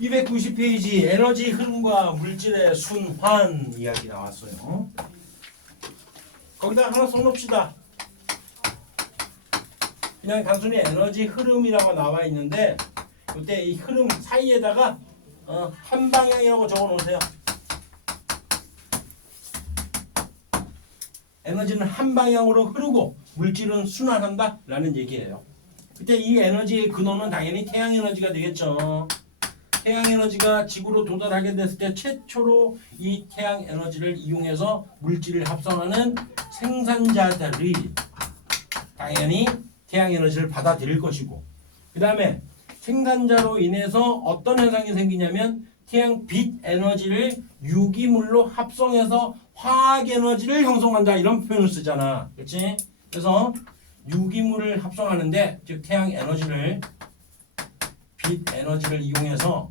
290페이지 에너지 흐름과 물질의 순환 이야기 나왔어요. 거기다 하나 써놓읍시다. 그냥 단순히 에너지 흐름이라고 나와 있는데 이때 이 흐름 사이에다가 한 방향이라고 적어 놓으세요. 에너지는 한 방향으로 흐르고 물질은 순환한다 라는 얘기예요. 그때 이 에너지의 근원은 당연히 태양 에너지가 되겠죠. 태양 에너지가 지구로 도달하게 됐을 때 최초로 이 태양 에너지를 이용해서 물질을 합성하는 생산자들이 당연히 태양 에너지를 받아들일 것이고, 그 다음에 생산자로 인해서 어떤 현상이 생기냐면 태양빛 에너지를 유기물로 합성해서 화학 에너지를 형성한다 이런 표현을 쓰잖아. 그렇지? 그래서 유기물을 합성하는데 즉 태양 에너지를 빛 에너지를 이용해서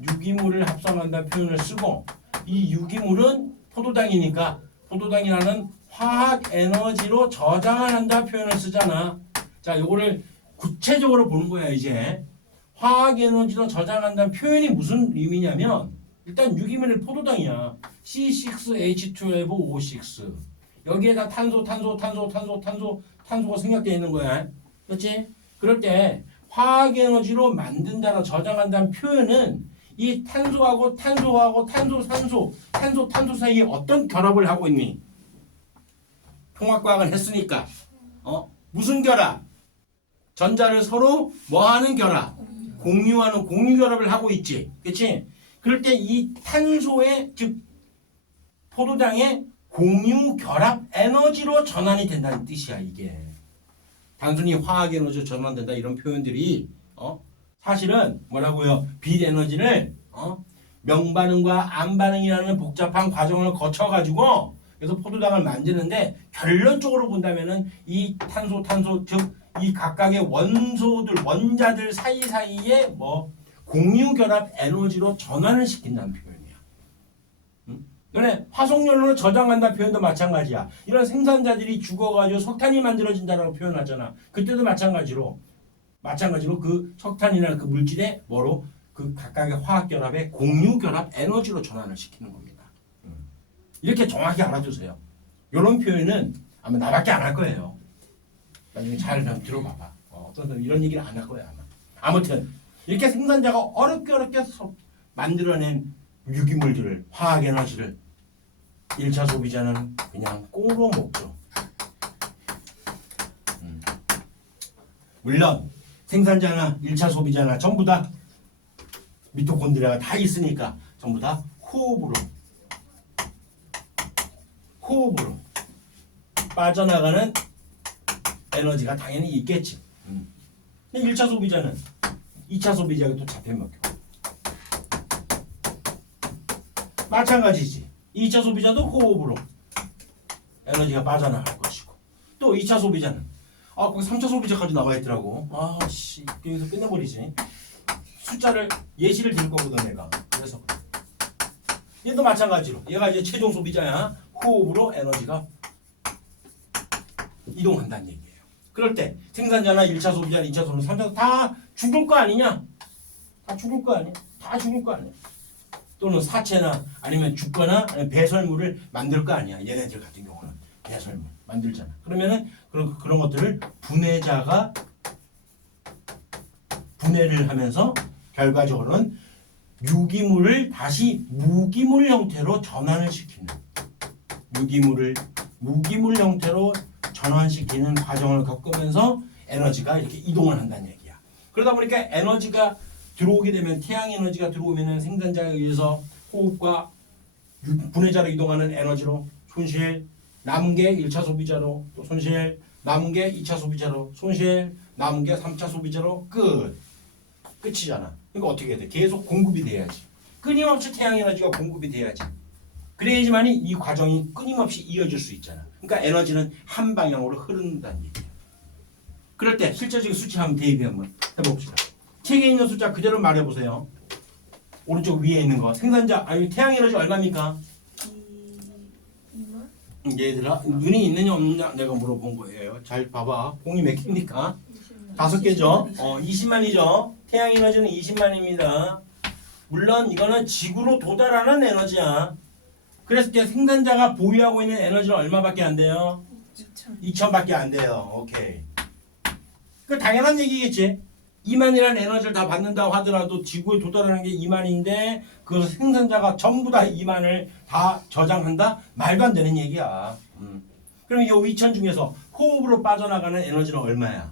유기물을 합성한다는 표현을 쓰고, 이 유기물은 포도당이니까 포도당이라는 화학 에너지로 저장을 한다 표현을 쓰잖아. 자, 요거를 구체적으로 보는 거야. 이제 화학 에너지로 저장한다는 표현이 무슨 의미냐면 일단 유기물은 포도당이야. C6H12O6 여기에다 탄소가 생략되어 있는 거야. 그렇지? 그럴 때 화학 에너지로 만든다나 저장한다는 표현은 이 탄소, 탄소 사이에 어떤 결합을 하고 있니? 통합과학을 했으니까 무슨 결합? 전자를 서로 뭐하는 결합? 공유하는 공유 결합을 하고 있지. 그렇지? 그럴 때 이 탄소의 즉 포도당의 공유 결합 에너지로 전환이 된다는 뜻이야. 이게 단순히 화학 에너지로 전환된다 이런 표현들이 사실은 뭐라고요? 빛 에너지를 명반응과 암반응이라는 복잡한 과정을 거쳐가지고 그래서 포도당을 만드는데 결론적으로 본다면은 이 탄소 즉 이 각각의 원자들 사이사이에 공유 결합 에너지로 전환을 시킨다는 표현이야. 그래 화석연료로 저장한다는 표현도 마찬가지야. 이런 생산자들이 죽어가지고 석탄이 만들어진다라고 표현하잖아. 그때도 마찬가지로 그 석탄이라는 그 물질의 그 각각의 화학 결합의 공유 결합 에너지로 전환을 시키는 겁니다. 이렇게 정확히 알아두세요. 이런 표현은 아마 나밖에 안 할 거예요. 나중에 잘 들어봐봐. 어떤 사람 이런 얘기를 안 할 거야 아마. 아무튼 이렇게 생산자가 어렵게 만들어낸 유기물들을 화학 에너지를 1차 소비자는 그냥 꽁으로 먹죠. 물론 생산자나 1차 소비자나 전부 다 미토콘드리아가 다 있으니까 전부 다 호흡으로 빠져나가는 에너지가 당연히 있겠지. 근데 1차 소비자는 2차 소비자가 또 잡혀먹혀. 마찬가지지. 2차 소비자도 호흡으로 에너지가 빠져나갈 것이고, 또 2차 소비자는 거기 3차 소비자까지 나와 있더라고. 여기서 끝내버리지. 숫자를 예시를 들 거거든 내가. 그래서 얘도 마찬가지로 얘가 이제 최종 소비자야. 호흡으로 에너지가 이동한다는 얘기예요. 그럴 때 생산자나 1차 소비자나 2차 소비자, 3차 다 죽을 거 아니냐? 다 죽을 거 아니야? 또는 사체나 아니면 죽거나 아니면 배설물을 만들 거 아니야? 얘네들 같은 경우는 배설물 만들잖아. 그러면은 그런 것들을 분해자가 분해를 하면서 결과적으로는 유기물을 다시 무기물 형태로 전환을 시키는 무기물 형태로 전환시키는 과정을 겪으면서 에너지가 이렇게 이동을 한다는 얘기야. 그러다 보니까 에너지가 들어오게 되면 태양 에너지가 들어오면은 생산자에 의해서 호흡과 분해자로 이동하는 에너지로 손실, 남은 게 1차 소비자로 또 손실, 남은 게 2차 소비자로 손실, 남은 게 3차 소비자로 끝이잖아. 그러니까 어떻게 해야 돼? 계속 공급이 돼야지. 끊임없이 태양 에너지가 공급이 돼야지. 그래야지만이 이 과정이 끊임없이 이어질 수 있잖아. 그러니까 에너지는 한 방향으로 흐른다는 얘기야. 그럴 때 실제적인 수치 한번 대입 한번 해봅시다. 책에 있는 숫자 그대로 말해보세요. 오른쪽 위에 있는 거 생산자 태양 에너지 얼마입니까? 얘들아 눈이 있느냐 없느냐 내가 물어본 거예요. 잘 봐봐. 공이 몇 개입니까? 5개죠. 20만이죠. 태양 에너지는 20만입니다. 물론 이거는 지구로 도달하는 에너지야. 그랬을 때 생산자가 보유하고 있는 에너지는 얼마밖에 안 돼요? 2000밖에 안 돼요. 오케이. 그 당연한 얘기겠지. 2만이라는 에너지를 다 받는다고 하더라도 지구에 도달하는 게 2만인데 그 생산자가 전부 다 2만을 다 저장한다? 말도 안 되는 얘기야. 그럼 이 2000 중에서 호흡으로 빠져나가는 에너지는 얼마야?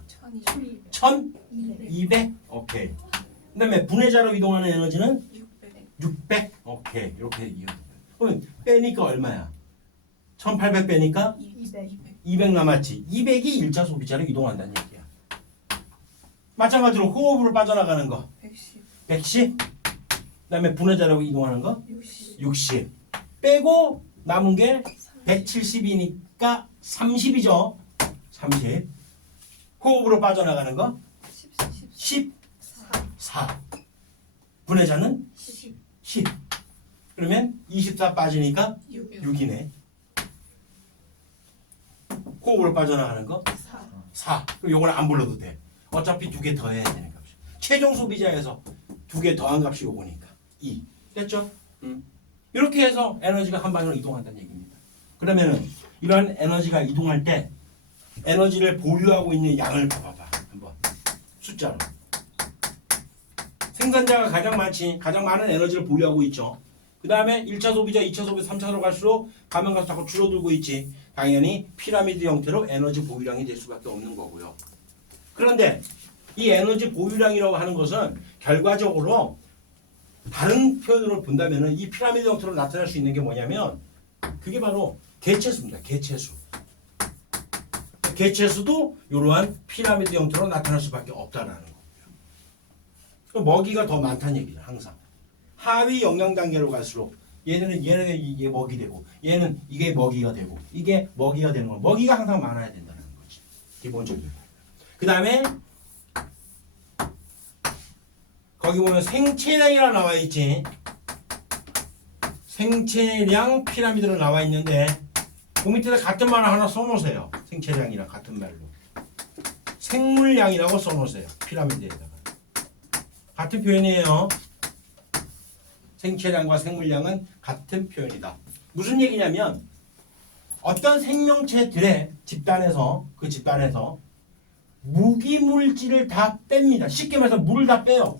1200? 오케이. 그 다음에 분해자로 이동하는 에너지는 600? 오케이. 이렇게 얘기해요. 그럼 빼니까 얼마야? 1800 빼니까 200 남았지. 200이 1차 소비자로 이동한다는 얘기야. 마찬가지로 호흡으로 빠져나가는 거 110. 그 다음에 분해자로 이동하는 거 60. 빼고 남은 게 170이니까 30이죠. 30. 호흡으로 빠져나가는 거 14. 분해자는 10. 그러면 24 빠지니까 6이네. 호흡으로 빠져나가는 거 4. 그럼 요거는 안 불러도 돼. 어차피 2개 더 해야 되는 값이. 최종 소비자에서 2개 더한 값이 요거니까 2. 됐죠? 이렇게 해서 에너지가 한 방향으로 이동한다는 얘기입니다. 그러면은 이런 에너지가 이동할 때 에너지를 보유하고 있는 양을 봐봐. 한번 숫자로. 생산자가 가장 많지. 가장 많은 에너지를 보유하고 있죠. 그 다음에 1차 소비자, 2차 소비자, 3차로 갈수록 가면 갈수록 자꾸 줄어들고 있지. 당연히 피라미드 형태로 에너지 보유량이 될 수밖에 없는 거고요. 그런데 이 에너지 보유량이라고 하는 것은 결과적으로 다른 표현으로 본다면 이 피라미드 형태로 나타날 수 있는 게 뭐냐면 그게 바로 개체수입니다. 개체수. 개체수도 이러한 피라미드 형태로 나타날 수밖에 없다라는 거고요. 먹이가 더 많다는 얘기죠. 항상. 하위 영양 단계로 갈수록 얘는 이게 먹이 되고 얘는 이게 먹이가 되고 이게 먹이가 되는 거. 먹이가 항상 많아야 된다는 거지. 기본적으로. 그 다음에 거기 보면 생체량이라 나와 있지. 생체량 피라미드로 나와 있는데 그 밑에다 같은 말 하나 써놓으세요. 생체량이랑 같은 말로. 생물량이라고 써놓으세요. 피라미드에다가. 같은 표현이에요. 생체량과 생물량은 같은 표현이다. 무슨 얘기냐면 어떤 생명체들의 집단에서 그 집단에서 무기물질을 다 뺍니다. 쉽게 말해서 물을 다 빼요.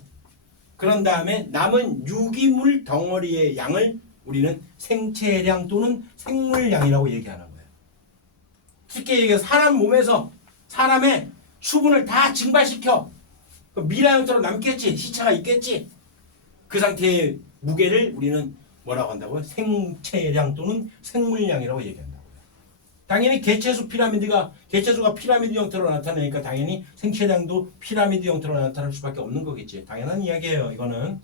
그런 다음에 남은 유기물 덩어리의 양을 우리는 생체량 또는 생물량이라고 얘기하는 거예요. 쉽게 얘기해서 사람 몸에서 사람의 수분을 다 증발시켜 그 미라 형태로 남겠지. 시차가 있겠지. 그 상태의 무게를 우리는 뭐라고 한다고요? 생체량 또는 생물량이라고 얘기한다고요. 당연히 개체수가 피라미드 형태로 나타나니까 당연히 생체량도 피라미드 형태로 나타날 수밖에 없는 거겠지. 당연한 이야기예요. 이거는.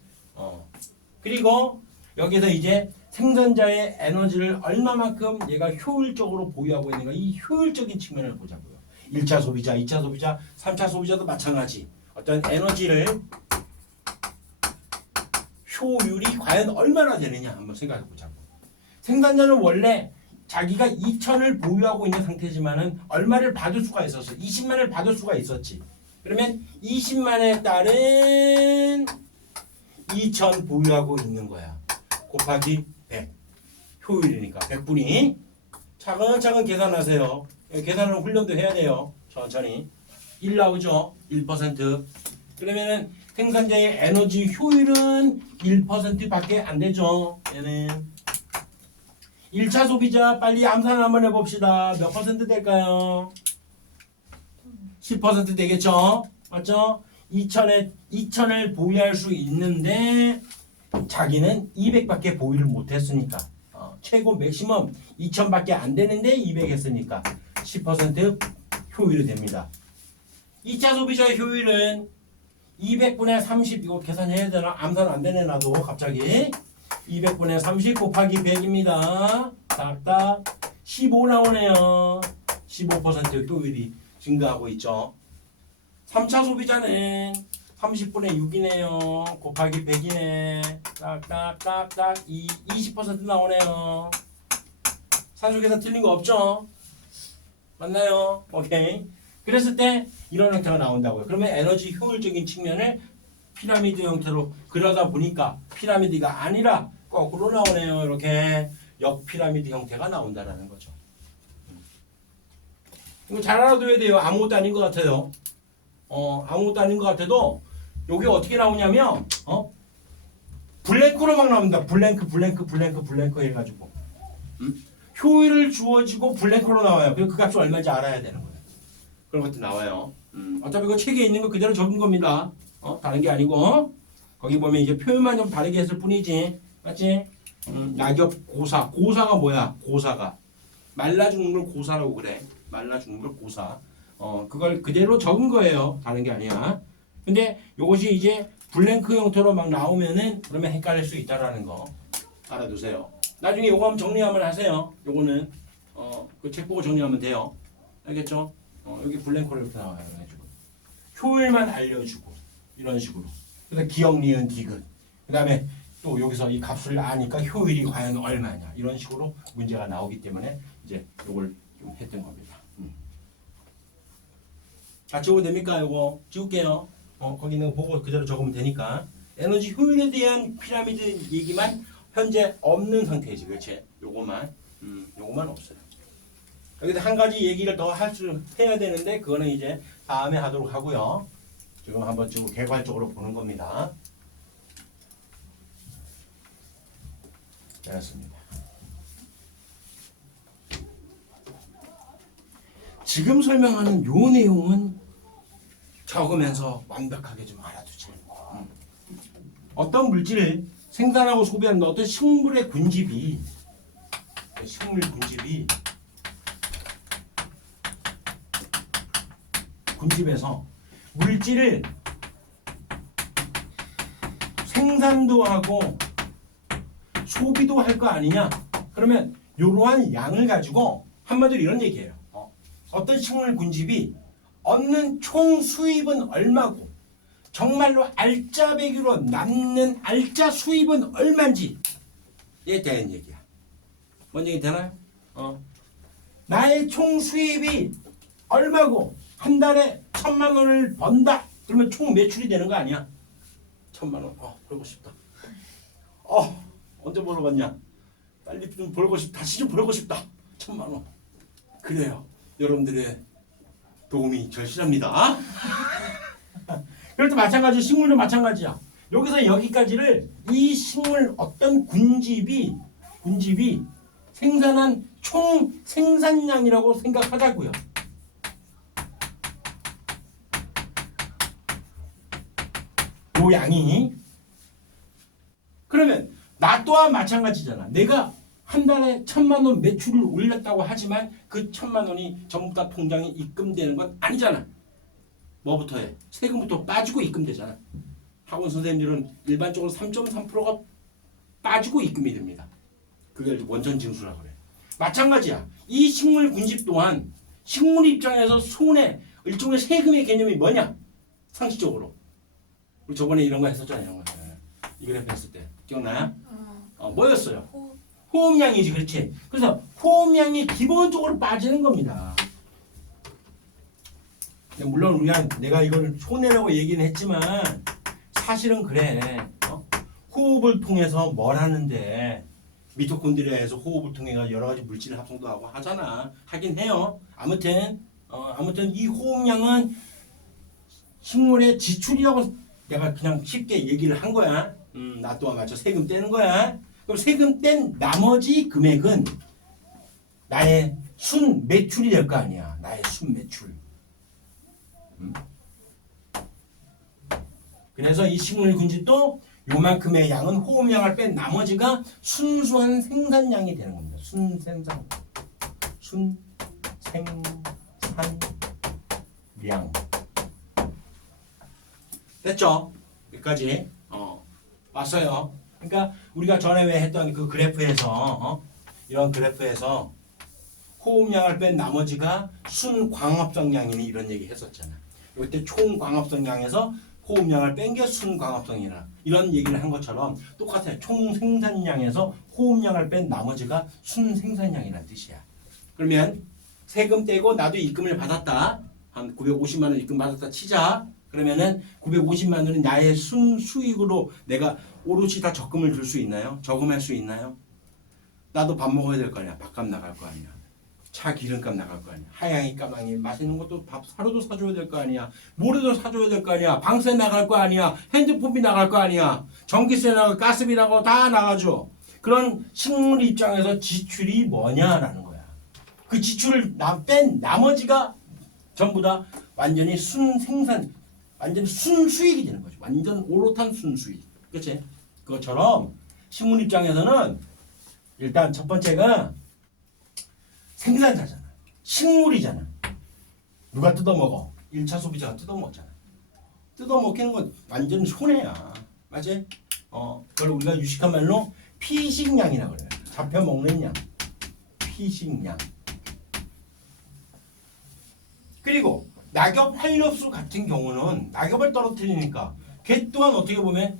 그리고 여기서 이제 생산자의 에너지를 얼마만큼 얘가 효율적으로 보유하고 있는가 이 효율적인 측면을 보자고요. 1차 소비자, 2차 소비자, 3차 소비자도 마찬가지. 어떤 에너지를 효율이 과연 얼마나 되느냐 한번 생각해 보자고. 생산자는 원래 자기가 2000을 보유하고 있는 상태지만은 얼마를 받을 수가 있었어. 20만을 받을 수가 있었지. 그러면 20만에 따른 2000 보유하고 있는 거야. 곱하기 100. 효율이니까 100분이 차근차근 계산하세요. 계산을 훈련도 해야 돼요. 천천히. 1 나오죠. 1%. 그러면은 생산자의 에너지 효율은 1%밖에 안 되죠. 얘는 1차 소비자 빨리 암산 한번 해봅시다. 몇 퍼센트 될까요? 10% 되겠죠? 맞죠? 2000을 보유할 수 있는데 자기는 200밖에 보유를 못했으니까 최고 맥시멈 2000밖에 안 되는데 200 했으니까 10% 효율이 됩니다. 2차 소비자의 효율은 200분의 30 이거 계산해야 되나? 암산 안 되네 나도 갑자기 200분의 30 곱하기 100입니다. 딱딱 15 나오네요. 15% 효율이 증가하고 있죠. 3차 소비자는 30분의 6이네요. 곱하기 100이네. 딱딱딱딱 20% 나오네요. 산수계산 틀린 거 없죠? 맞나요? 오케이. 그랬을 때 이런 형태가 나온다고요. 그러면 에너지 효율적인 측면을 피라미드 형태로 그러다 보니까 피라미드가 아니라 거꾸로 나오네요. 이렇게 역피라미드 형태가 나온다라는 거죠. 이거 잘 알아둬야 돼요. 아무것도 아닌 것 같아요. 아무것도 아닌 것 같아도 여기 어떻게 나오냐면 블랭크로 막 나옵니다. 블랭크 해가지고 효율을 주어지고 블랭크로 나와요. 그럼 그 값이 얼마인지 알아야 되는 거예요. 그런 것도 나와요. 어차피 그 책에 있는 거 그대로 적은 겁니다. 다른 게 아니고 거기 보면 이제 표현만 좀 다르게 했을 뿐이지, 맞지? 낙엽 고사, 고사가 뭐야? 고사가 말라 죽는 걸 고사라고 그래. 말라 죽는 걸 고사. 그걸 그대로 적은 거예요. 다른 게 아니야. 근데 이것이 이제 블랭크 형태로 막 나오면은 그러면 헷갈릴 수 있다라는 거 알아두세요. 나중에 요거 한번 정리 한번 하세요. 요거는 그 책 보고 정리하면 돼요. 알겠죠? 여기 블랭크로 이렇게 나와요. 그래가지고 효율만 알려주고 이런 식으로. 그래서 기억, 니은, 디귿. 그 다음에 또 여기서 이 값을 아니까 효율이 과연 얼마냐 이런 식으로 문제가 나오기 때문에 이제 요걸 좀 했던 겁니다. 다 지워도 됩니까? 요거 지울게요. 거기 있는 거 보고 그대로 적으면 되니까. 에너지 효율에 대한 피라미드 얘기만 현재 없는 상태이지, 그렇지? 요것만 없어요. 여기서 한 가지 얘기를 더 해야 되는데 그거는 이제 다음에 하도록 하고요. 지금 한번 쭉 개괄적으로 보는 겁니다. 알았습니다. 지금 설명하는 요 내용은 적으면서 완벽하게 좀 알아두지. 어떤 물질을 생산하고 소비하는 어떤 식물의 군집이 군집에서 물질을 생산도 하고 소비도 할 거 아니냐? 그러면 이러한 양을 가지고 한마디로 이런 얘기예요. 어떤 식물 군집이 얻는 총 수입은 얼마고 정말로 알짜배기로 남는 알짜 수입은 얼마인지에 대한 얘기야. 뭔 얘기 되나요? 나의 총 수입이 얼마고 한 달에 1,000만 원을 번다. 그러면 총 매출이 되는 거 아니야? 1,000만 원. 벌고 싶다. 언제 벌어봤냐? 빨리 좀 벌고 싶다. 다시 좀 벌고 싶다. 1,000만 원. 그래요. 여러분들의 도움이 절실합니다. 그럴 때 마찬가지, 식물도 마찬가지야. 여기서 여기까지를 이 식물 어떤 군집이 생산한 총 생산량이라고 생각하자고요. 요 양이. 그러면 나 또한 마찬가지잖아. 내가 한 달에 1,000만 원 매출을 올렸다고 하지만 그 1,000만 원이 전부 다 통장에 입금되는 건 아니잖아. 뭐부터 해? 세금부터 빠지고 입금되잖아. 학원 선생님들은 일반적으로 3.3%가 빠지고 입금이 됩니다. 그게 원천 징수라고 그래. 마찬가지야. 이 식물 군집 또한 식물 입장에서 손해, 일종의 세금의 개념이 뭐냐? 상식적으로. 우리 저번에 이런 거 했었잖아. 이런 거. 이 그래프 했을 때. 기억나요? 뭐였어요? 호흡량이지. 그렇지. 그래서 호흡량이 기본적으로 빠지는 겁니다. 물론 내가 이걸 손해라고 얘기는 했지만 사실은 그래. 호흡을 통해서 뭘 하는데 미토콘드리아에서 호흡을 통해 여러 가지 물질 합성도 하고 하잖아. 하긴 해요. 아무튼 이 호흡량은 식물의 지출이라고 내가 그냥 쉽게 얘기를 한 거야. 나 또한 맞춰 세금 떼는 거야. 그럼 세금 뗀 나머지 금액은 나의 순 매출이 될 거 아니야. 나의 순 매출. 그래서 이 식물 군집도 요만큼의 양은 호흡량을 뺀 나머지가 순수한 생산량이 되는 겁니다. 순생산량. 됐죠? 여기까지 왔어요. 그러니까 우리가 전에 왜 했던 그 그래프에서 이런 그래프에서 호흡량을 뺀 나머지가 순광합성량이니 이런 얘기 했었잖아. 이때 총광합성량에서 호흡량을 뺀 게 순광합성이라 이런 얘기를 한 것처럼 똑같아요. 총 생산량에서 호흡량을 뺀 나머지가 순생산량이라는 뜻이야. 그러면 세금 떼고 나도 입금을 받았다. 한 950만 원 입금 받았다 치자. 그러면은 950만 원은 나의 순수익으로 내가 오롯이 다 적금을 들 수 있나요? 저금할 수 있나요? 나도 밥 먹어야 될 거 아니야. 밥값 나갈 거 아니야. 차 기름값 나갈 거 아니야. 하양이 까망이 맛있는 것도 밥 하루도 사줘야 될 거 아니야. 모레도 사줘야 될 거 아니야. 방세 나갈 거 아니야. 핸드폰비 나갈 거 아니야. 전기세 나가고 가스비 나가고 다 나가죠. 그런 식물 입장에서 지출이 뭐냐라는 거야. 그 지출을 뺀 나머지가 전부 다 완전히 순생산, 완전히 순수익이 되는 거죠. 완전 오롯한 순수익. 그치? 그것처럼 식물 입장에서는 일단 첫 번째가 생산자잖아. 식물이잖아. 누가 뜯어먹어? 1차 소비자가 뜯어먹잖아. 뜯어먹히는 건 완전 손해야. 맞지? 그걸 우리가 유식한 말로 피식량이라고 그래요. 잡혀먹는 양. 피식량. 그리고 낙엽 한렵수 같은 경우는 낙엽을 떨어뜨리니까 걔 또한 어떻게 보면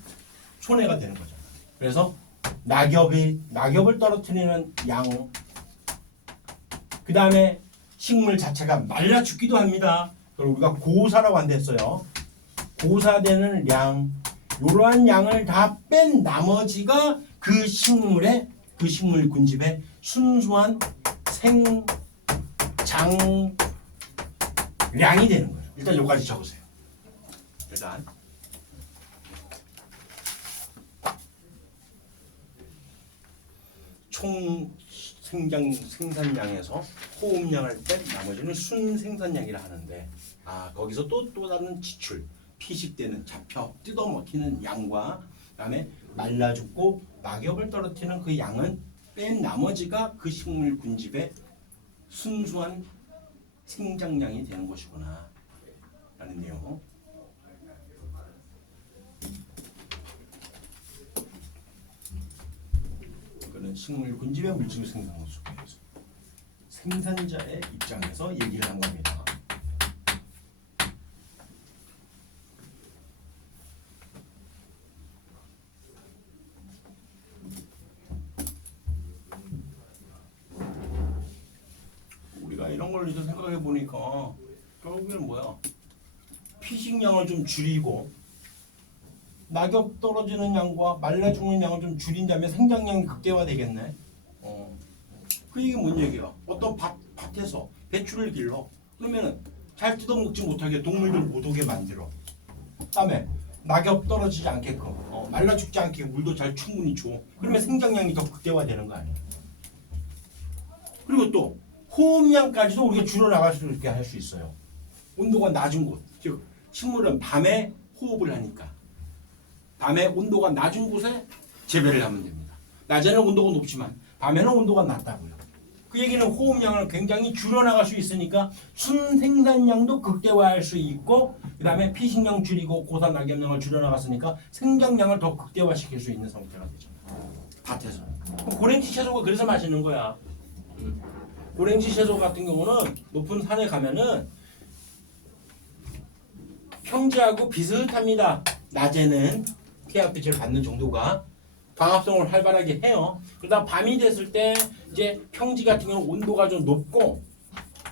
손해가 되는 거잖아. 그래서 낙엽을 떨어뜨리는 양, 그 다음에 식물 자체가 말라 죽기도 합니다. 그걸 우리가 고사라고 한댔어요. 고사되는 양, 이러한 양을 다 뺀 나머지가 그 식물 군집의 순수한 생장량이 되는 거예요. 일단 여기까지 적으세요. 일단 총 생산량에서 호흡량을 뺀 나머지는 순생산량이라 하는데, 거기서 또 다른 지출, 피식되는 잡혀 뜯어먹히는 양과 그다음에 말라 죽고 낙엽을 떨어뜨리는 그 양은 뺀 나머지가 그 식물 군집의 순수한 생장량이 되는 것이구나 라는 내용. 이거는 식물 군집의 물질 생산을 속에서 생산자의 입장에서 얘기를 한 겁니다. 우리가 이런 걸 이제 생각해 보니까 결국에는 뭐야? 피식량을 좀 줄이고 낙엽 떨어지는 양과 말라 죽는 양을 좀 줄인다면 생장량이 극대화되겠네. 그 얘기 뭔 얘기야? 어떤 밭에서 배추를 길러. 그러면은 잘 뜯어먹지 못하게 동물들 못 오게 만들어. 그다음에 낙엽 떨어지지 않게끔 말라 죽지 않게 물도 잘 충분히 줘. 그러면 생장량이 더 극대화되는 거 아니야? 그리고 또 호흡량까지도 우리가 줄여나갈 수 있게 할 수 있어요. 온도가 낮은 곳, 즉 식물은 밤에 호흡을 하니까 밤에 온도가 낮은 곳에 재배를 하면 됩니다. 낮에는 온도가 높지만 밤에는 온도가 낮다고요. 그 얘기는 호흡량을 굉장히 줄여나갈 수 있으니까 순생산량도 극대화할 수 있고, 그 다음에 피식량 줄이고 고산 낙엽량을 줄여나갔으니까 생장량을 더 극대화시킬 수 있는 상태가 되죠. 밭에서. 고랭지 채소가 그래서 맛있는 거야. 고랭지 채소 같은 경우는 높은 산에 가면은 평지하고 비슷합니다. 낮에는 태양빛을 받는 정도가 광합성을 활발하게 해요. 그러다 밤이 됐을 때 이제 평지 같은 경우는 온도가 좀 높고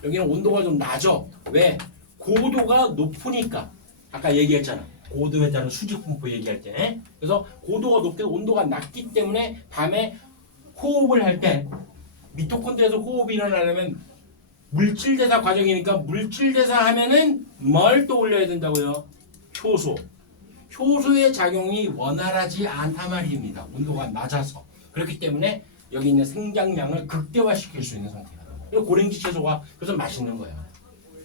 여기는 온도가 좀 낮아. 왜? 고도가 높으니까. 아까 얘기했잖아. 고도에 따른 수직 분포 얘기할 때. 그래서 고도가 높게 온도가 낮기 때문에 밤에 호흡을 할 때 미토콘드리아에서 호흡이 일어나려면 물질대사 과정이니까 물질대사 하면은 뭘 떠올려야 된다고요? 효소. 효소의 작용이 원활하지 않단 말입니다. 온도가 낮아서. 그렇기 때문에 여기 있는 생장량을 극대화시킬 수 있는 상태가. 그리고 고랭지 채소가 그래서 맛있는 거야.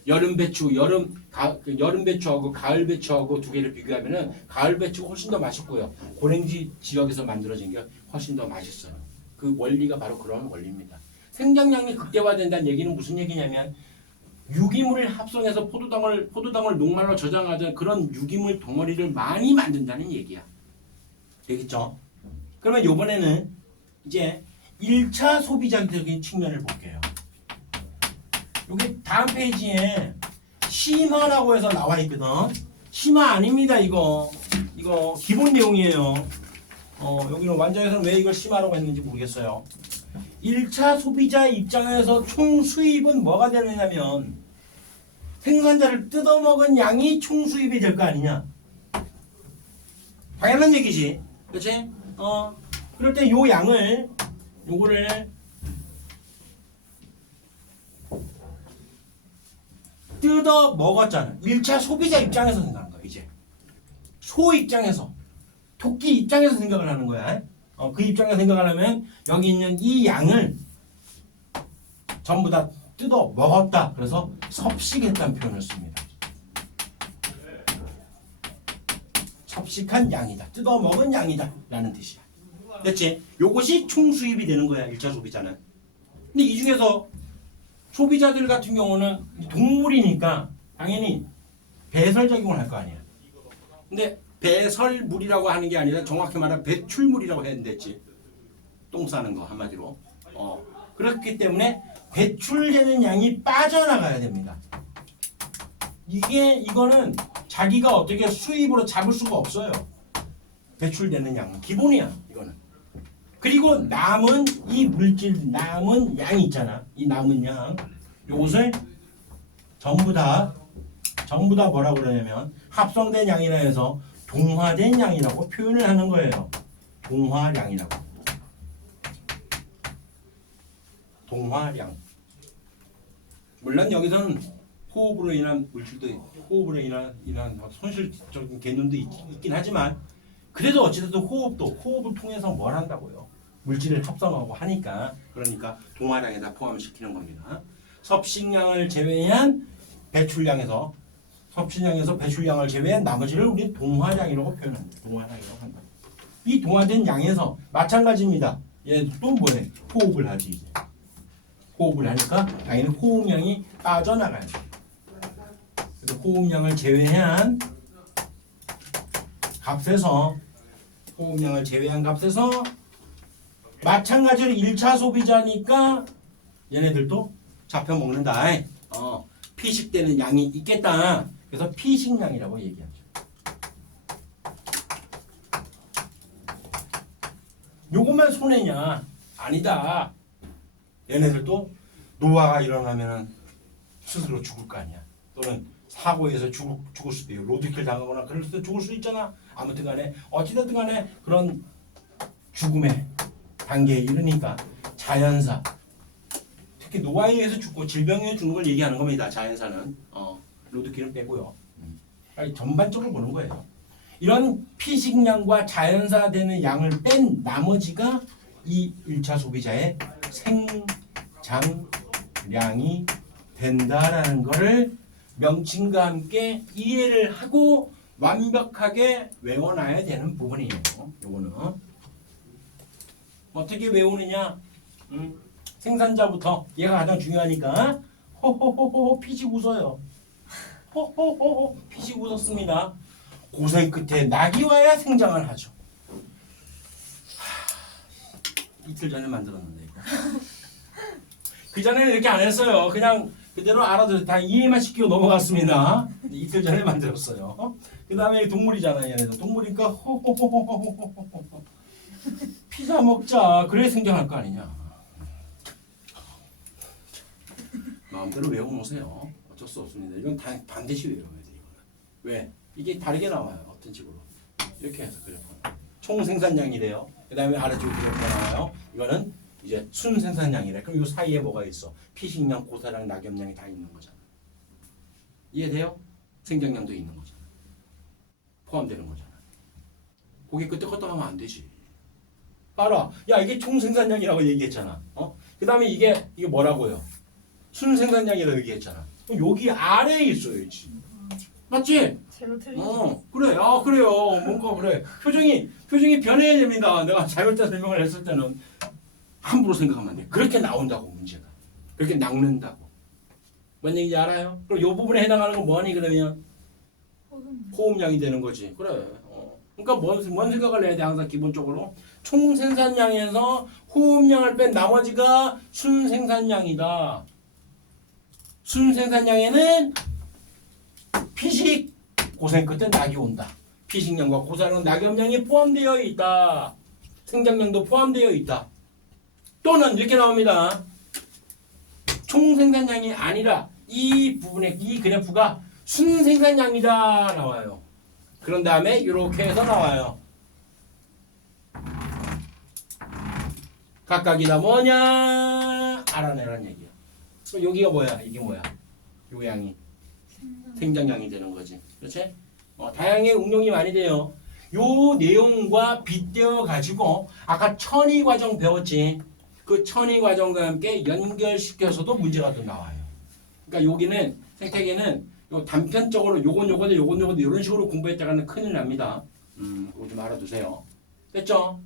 여름 배추, 여름 배추하고 가을 배추하고 두 개를 비교하면은 가을 배추가 훨씬 더 맛있고요. 고랭지 지역에서 만들어진 게 훨씬 더 맛있어요. 그 원리가 바로 그런 원리입니다. 생장량이 극대화된다는 얘기는 무슨 얘기냐면 유기물을 합성해서 포도당을 녹말로 저장하던 그런 유기물 덩어리를 많이 만든다는 얘기야. 되겠죠? 그러면 이번에는 이제 1차 소비자적인 측면을 볼게요. 여기 다음 페이지에 심화라고 해서 나와 있거든. 심화 아닙니다. 이거 기본 내용이에요. 여기는 완전에서는 왜 이걸 심화라고 했는지 모르겠어요. 1차 소비자 입장에서 총 수입은 뭐가 되느냐면 생산자를 뜯어먹은 양이 총수입이 될 거 아니냐. 당연한 얘기지. 그렇지? 그럴 때 요 양을 요거를 뜯어 먹었잖아. 1차 소비자 입장에서 생각하는 거야. 이제 소 입장에서, 토끼 입장에서 생각을 하는 거야. 그 입장에서 생각을 하면 여기 있는 이 양을 전부 다 뜯어 먹었다. 그래서 섭식했다는 표현을 씁니다. 섭식한 양이다. 뜯어 먹은 양이다. 라는 뜻이야. 됐지? 요것이 총수입이 되는 거야. 1차 소비자는. 근데 이 중에서 소비자들 같은 경우는 동물이니까 당연히 배설 적용을 할 거 아니야. 근데 배설물이라고 하는 게 아니라 정확히 말하면 배출물이라고 해야 됐지. 똥 싸는 거 한마디로. 그렇기 때문에 배출되는 양이 빠져나가야 됩니다. 이거는 자기가 어떻게 수입으로 잡을 수가 없어요. 배출되는 양은 기본이야. 이거는. 그리고 남은 이 물질, 남은 양이 있잖아. 이 남은 양, 이것을 전부 다 뭐라고 그러냐면 합성된 양이라 해서 동화된 양이라고 표현을 하는 거예요. 동화량이라고. 동화량. 물론 여기서는 호흡으로 인한 물질도, 호흡으로 인한 손실적인 개념도 있긴 하지만, 그래도 어찌됐든 호흡을 통해서 뭘 한다고요? 물질을 합성하고 하니까, 그러니까 동화량에다 포함시키는 겁니다. 섭식량을 제외한 배출량에서 배출량을 제외한 나머지를 우리 동화량이라고 표현합니다. 동화량이라고 한다. 이 동화된 양에서 마찬가지입니다. 얘도 또 뭐해? 호흡을 하지 이제. 호흡을 하니까 당연히 호흡량이 빠져나가요. 그래서 호흡량을 제외한 값에서 마찬가지로 1차 소비자니까 얘네들도 잡혀 먹는다. 피식되는 양이 있겠다. 그래서 피식량이라고 얘기하죠. 요것만 손해냐? 아니다. 얘네들도 노화가 일어나면 스스로 죽을 거 아니야. 또는 사고에서 죽을 수도 있고, 로드킬 당하거나 그럴 수도 죽을 수 있잖아. 아무튼 간에 어찌됐든 간에 그런 죽음의 단계에 이르니까 자연사, 특히 노화에 의해서 죽고 질병에 의해 죽는 걸 얘기하는 겁니다. 자연사는 로드킬은 빼고요. 아니, 전반적으로 보는 거예요. 이런 피식량과 자연사되는 양을 뺀 나머지가 이 1차 소비자의 생장량이 된다라는 것을 명칭과 함께 이해를 하고 완벽하게 외워놔야 되는 부분이에요. 요거는 어떻게 외우느냐? 생산자부터 얘가 가장 중요하니까 호호호호 피식 웃어요. 호호호호 피식 웃었습니다. 고생 끝에 낙이 와야 생장을 하죠. 이틀 전에 만들었는데 이거. 그 전에는 이렇게 안 했어요. 그냥 그대로 알아서 다 이해만 시키고 넘어갔습니다. 이틀 전에 만들었어요. 그 다음에 동물이잖아요. 얘네들 동물이니까 호호호호호호호 피자 먹자. 그래 생장할 거 아니냐. 마음대로 외워놓으세요. 어쩔 수 없습니다. 이건 반드시 외워야 돼요. 왜? 이게 다르게 나와요. 어떤 식으로. 이렇게 해서 그래프. 총 생산량이래요. 그 다음에 아래쪽에 그래프가 나와요. 이거는 이제 순 생산량이래. 그럼 이 사이에 뭐가 있어? 피식량, 고사량, 낙엽량이 다 있는 거잖아. 이해돼요? 생장량도 있는 거잖아. 포함되는 거잖아. 거기 끄떡끄떡하면 안 되지. 알아. 야, 이게 총 생산량이라고 얘기했잖아. 그 다음에 이게 뭐라고요? 순 생산량이라고 얘기했잖아. 그럼 여기 아래에 있어야지. 맞지? 제로 틀린. 그래. 그래요. 뭔가 그래. 표정이 변해야 됩니다. 내가 잘못된 설명을 했을 때는 함부로 생각하면 안 돼. 그렇게 나온다고 문제가. 그렇게 낚는다고. 뭔 얘기인지 알아요? 그럼 이 부분에 해당하는 건 뭐니 그러면? 호흡량이 되는 거지. 그래. 그러니까 뭔 생각을 해야 돼 항상 기본적으로? 총 생산량에서 호흡량을 뺀 나머지가 순 생산량이다. 순 생산량에는 피식, 고생 끝에 낙이 온다. 피식량과 고사량, 낙엽량이 포함되어 있다. 생장량도 포함되어 있다. 또는 이렇게 나옵니다. 총 생산량이 아니라 이 부분에 이 그래프가 순생산량이다 나와요. 그런 다음에 이렇게 해서 나와요. 각각이 다 뭐냐 알아내란 얘기야. 그럼 여기가 뭐야? 이게 뭐야? 요 양이 생장량이 되는 거지. 그렇지? 다양하게 응용이 많이 돼요. 요 내용과 빗대어 가지고 아까 천이 과정 배웠지. 그 천이 과정과 함께 연결시켜서도 문제가 또 나와요. 그러니까 여기는 생태계는 요 단편적으로 요건 이런 식으로 공부했다가는 큰일 납니다. 그거 좀 알아두세요. 됐죠?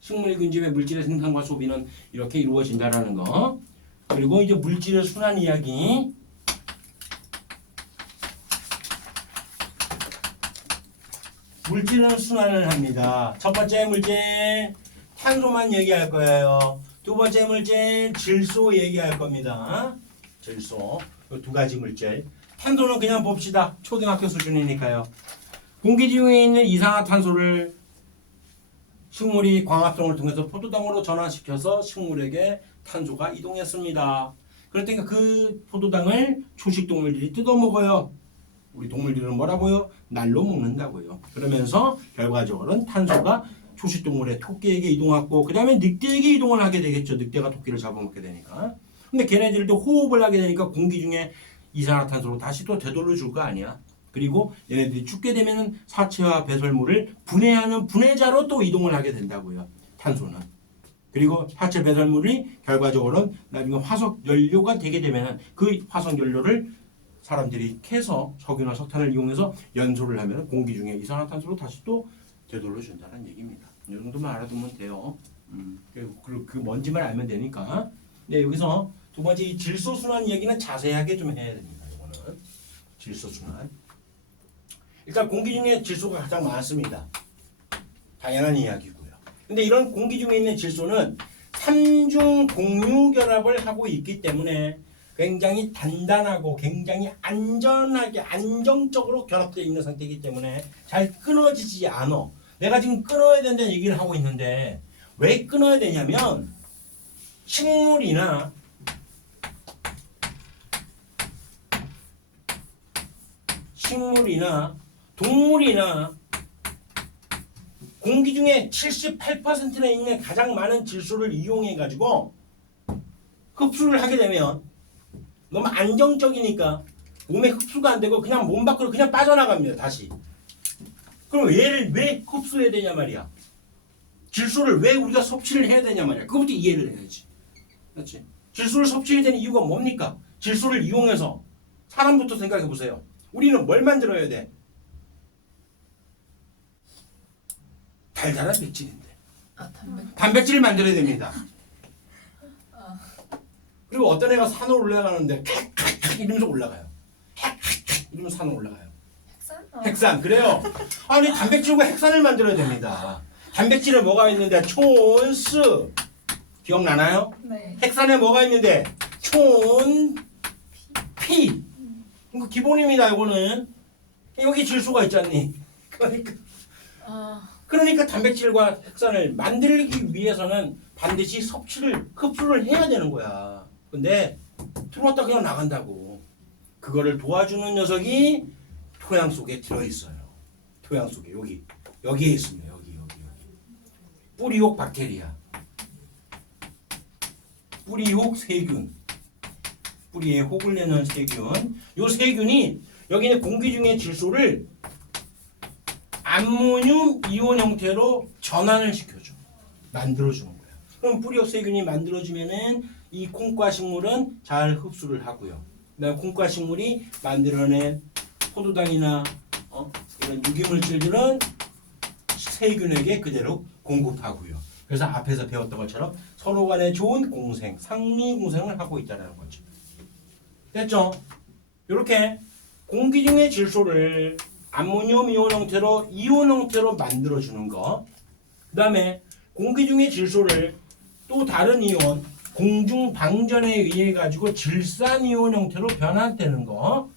식물 근집의 물질의 생산과 소비는 이렇게 이루어진다라는 거. 그리고 이제 물질의 순환 이야기. 물질은 순환을 합니다. 첫 번째 물질 탄소만 얘기할 거예요. 두 번째 물질 질소 얘기할 겁니다. 질소 이 두 가지 물질. 탄소는 그냥 봅시다. 초등학교 수준이니까요. 공기 중에 있는 이산화탄소를 식물이 광합성을 통해서 포도당으로 전환시켜서 식물에게 탄소가 이동했습니다. 그러니까 그 포도당을 초식동물들이 뜯어먹어요. 우리 동물들은 뭐라고요? 날로 먹는다고요. 그러면서 결과적으로는 탄소가 초식동물의 토끼에게 이동하고 그 다음에 늑대에게 이동을 하게 되겠죠. 늑대가 토끼를 잡아먹게 되니까. 근데 걔네들도 호흡을 하게 되니까 공기 중에 이산화탄소로 다시 또 되돌려 줄 거 아니야. 그리고 얘네들이 죽게 되면 사체와 배설물을 분해하는 분해자로 또 이동을 하게 된다고요. 탄소는. 그리고 사체 배설물이 결과적으로는 나중에 화석 연료가 되게 되면 그 화석 연료를 사람들이 캐서 석유나 석탄을 이용해서 연소를 하면 공기 중에 이산화탄소로 다시 또 되돌려 준다는 얘기입니다. 이 정도만 알아두면 돼요. 그 먼지만 알면 되니까. 네, 여기서 두 번째 이 질소 순환 이야기는 자세하게 좀 해야 됩니다. 이거는 질소 순환. 일단 공기 중에 질소가 가장 많습니다. 당연한 이야기고요. 근데 이런 공기 중에 있는 질소는 삼중 공유 결합을 하고 있기 때문에 굉장히 단단하고 굉장히 안전하게 안정적으로 결합되어 있는 상태이기 때문에 잘 끊어지지 않아. 내가 지금 끊어야 된다는 얘기를 하고 있는데 왜 끊어야 되냐면 식물이나 동물이나 공기 중에 78%나 있는 가장 많은 질소를 이용해 가지고 흡수를 하게 되면 너무 안정적이니까 몸에 흡수가 안 되고 그냥 몸 밖으로 그냥 빠져나갑니다. 다시. 그럼 얘를 왜 흡수해야 되냐 말이야. 질소를 왜 우리가 섭취를 해야 되냐 말이야. 그것부터 이해를 해야지. 그렇지? 질소를 섭취해야 되는 이유가 뭡니까? 질소를 이용해서 사람부터 생각해 보세요. 우리는 뭘 만들어야 돼? 달달한 백질인데. 단백질을 만들어야 됩니다. 그리고 어떤 애가 산으로 올라가는데 이러면서 올라가요. 이러면서 산으로 올라가요. 핵산. 그래요. 아니 단백질과 핵산을 만들어야 됩니다. 단백질에 뭐가 있는데 촌스. 기억나나요? 네. 핵산에 뭐가 있는데 촌 피. 이거 기본입니다. 이거는 여기 질소가 있잖니. 그러니까 단백질과 핵산을 만들기 위해서는 반드시 흡수를 해야 되는 거야. 근데 들어왔다 그냥 나간다고. 그거를 도와주는 녀석이 토양 속에 들어있어요. 토양 속에 여기에 있습니다. 여기. 뿌리옥 박테리아. 뿌리옥 세균. 뿌리에 혹을 내는 세균. 요 세균이 여기 있는 공기 중에 질소를 암모늄 이온 형태로 전환을 시켜줘. 만들어주는 거야. 그럼 뿌리옥 세균이 만들어지면은 이 콩과 식물은 잘 흡수를 하고요. 그다음 콩과 식물이 만들어낸 포도당이나 이런 유기물질들은 세균에게 그대로 공급하고요. 그래서 앞에서 배웠던 것처럼 서로 간에 좋은 공생, 상미 공생을 하고 있다는 거죠. 됐죠? 이렇게 공기 중의 질소를 암모늄 이온 형태로 만들어주는 거. 그 다음에 공기 중의 질소를 또 다른 이온, 공중 방전에 의해 가지고 질산 이온 형태로 변환되는 거.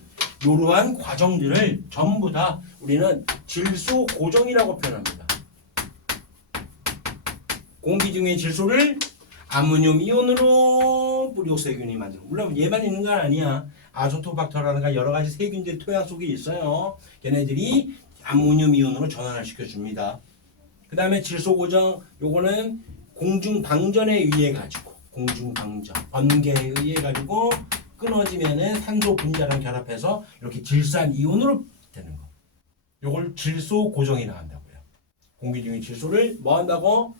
이러한 과정들을 전부 다 우리는 질소 고정이라고 표현합니다. 공기 중의 질소를 아모늄 이온으로 무료세균이 만들어. 물론 얘만 있는 건 아니야. 아조토박터라든가 여러 가지 세균들이 토양 속에 있어요. 걔네들이 아모늄 이온으로 전환을 시켜줍니다. 그 다음에 질소고정, 요거는 공중방전에 의해 가지고, 공중방전, 번개에 의해 가지고 끊어지면은 산소 분자랑 결합해서 이렇게 질산 이온으로 되는 거. 요걸 질소 고정이라 한다고요. 공기 중의 질소를 뭐 한다고?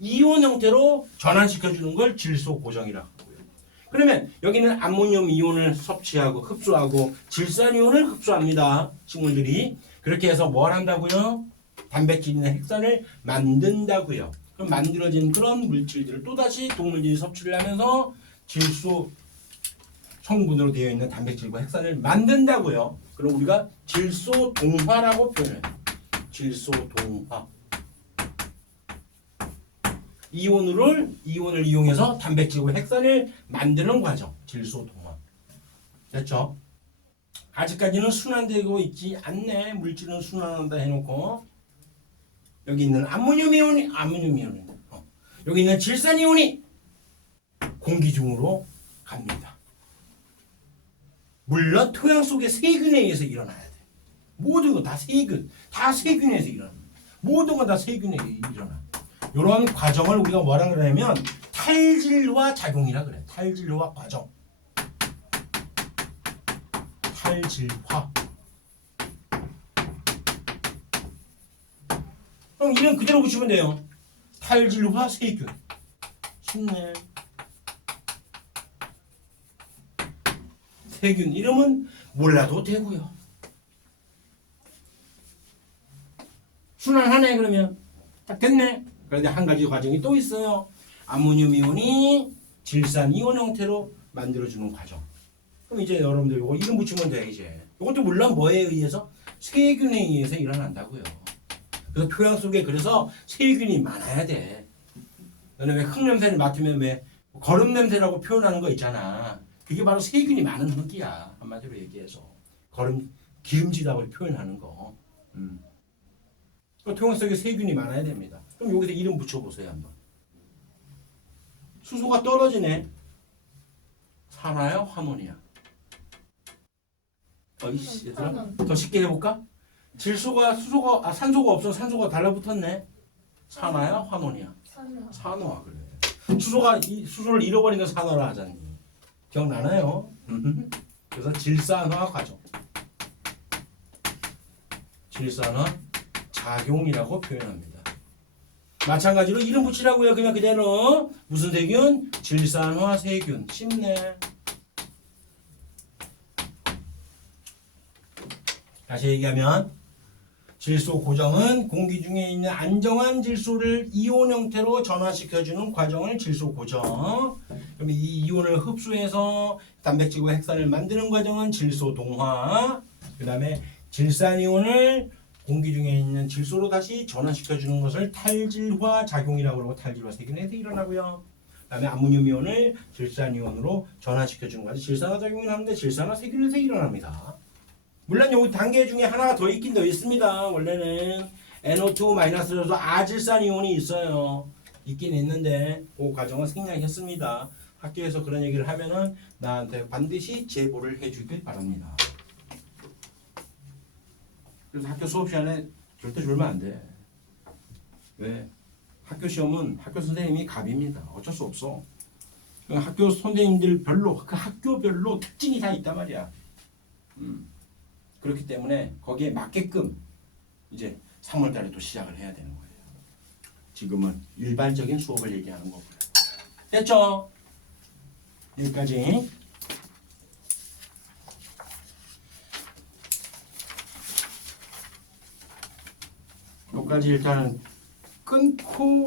이온 형태로 전환시켜주는 걸 질소 고정이라 하고요. 그러면 여기는 암모늄 이온을 섭취하고 흡수하고 질산 이온을 흡수합니다. 식물들이. 그렇게 해서 뭘 한다고요? 단백질이나 핵산을 만든다고요. 그럼 만들어진 그런 물질들을 또다시 동물들이 섭취를 하면서 질소 성분으로 되어 있는 단백질과 핵산을 만든다고요. 그럼 우리가 질소 동화라고 표현해요. 질소 동화. 이온을 이용해서 단백질과 핵산을 만드는 과정. 질소 동화. 됐죠? 아직까지는 순환되고 있지 않네. 물질은 순환한다 해놓고 여기 있는 암모늄 이온이 여기 있는 질산 이온이 공기 중으로 갑니다. 물론 토양 속의 세균에 의해서 일어나야 돼. 모든 건 다 세균, 다 세균에서 일어납니다. 모든 건 다 세균에 일어나. 이런 과정을 우리가 뭐라 그러냐면 탈질화 작용이라 그래. 탈질화 과정. 탈질화. 그럼 이름 그대로 붙이면 돼요. 탈질화 세균. 쉽네. 세균 이름은 몰라도 되고요. 순환하네 그러면 딱 됐네. 그런데 한 가지 과정이 또 있어요. 암모늄 이온이 질산 이온 형태로 만들어주는 과정. 그럼 이제 여러분들 이거 이름 붙이면 돼 이제. 이것도 물론 뭐에 의해서? 세균에 의해서 일어난다고요. 그래서 토양 속에 그래서 세균이 많아야 돼. 너는 왜 흙냄새를 맡으면 왜 거름 냄새라고 표현하는 거 있잖아. 그게 바로 세균이 많은 흙이야. 한마디로 얘기해서 거름 기름지다고 표현하는 거. 토양 속에 세균이 많아야 됩니다. 그럼 여기서 이름 붙여보세요 한번. 수소가 떨어지네. 산화야 화논이야? 어이씨 얘들아 더 쉽게 해볼까? 산소가 없어. 산소가 달라붙었네. 산화야 화논이야? 산화 그래. 수소를 잃어버리는 산화라 하잖니. 기억나나요? 그래서 질산화 과정. 질산화 작용이라고 표현합니다. 마찬가지로 이름 붙이라고요. 그냥 그대로. 무슨 세균? 질산화 세균. 쉽네. 다시 얘기하면 질소 고정은 공기 중에 있는 안정한 질소를 이온 형태로 전환시켜주는 과정을 질소 고정. 그럼 이 이온을 흡수해서 단백질과 핵산을 만드는 과정은 질소 동화. 그 다음에 질산 이온을 공기 중에 있는 질소로 다시 전환시켜주는 것을 탈질화 작용이라고 그러고 탈질화 세균에서 일어나고요. 그 다음에 암모늄 이온을 질산 이온으로 전환시켜주는 것이 질산화 작용이 하는데 질산화 세균에서 일어납니다. 물론 여기 단계 중에 하나가 더 있긴 더 있습니다. 원래는 NO2-도 아질산 이온이 있어요. 있긴 있는데 그 과정은 생략했습니다. 학교에서 그런 얘기를 하면은 나한테 반드시 제보를 해주길 바랍니다. 그래서 학교 수업 시간에 절대 졸면 안 돼. 왜? 학교 시험은 학교 선생님이 갑입니다. 어쩔 수 없어. 학교 선생님들 별로 그 학교별로 특징이 다 있단 말이야. 그렇기 때문에 거기에 맞게끔 이제 3월달에 또 시작을 해야 되는 거예요. 지금은 일반적인 수업을 얘기하는 거고요. 됐죠? 여기까지. 여기까지 일단은 끊고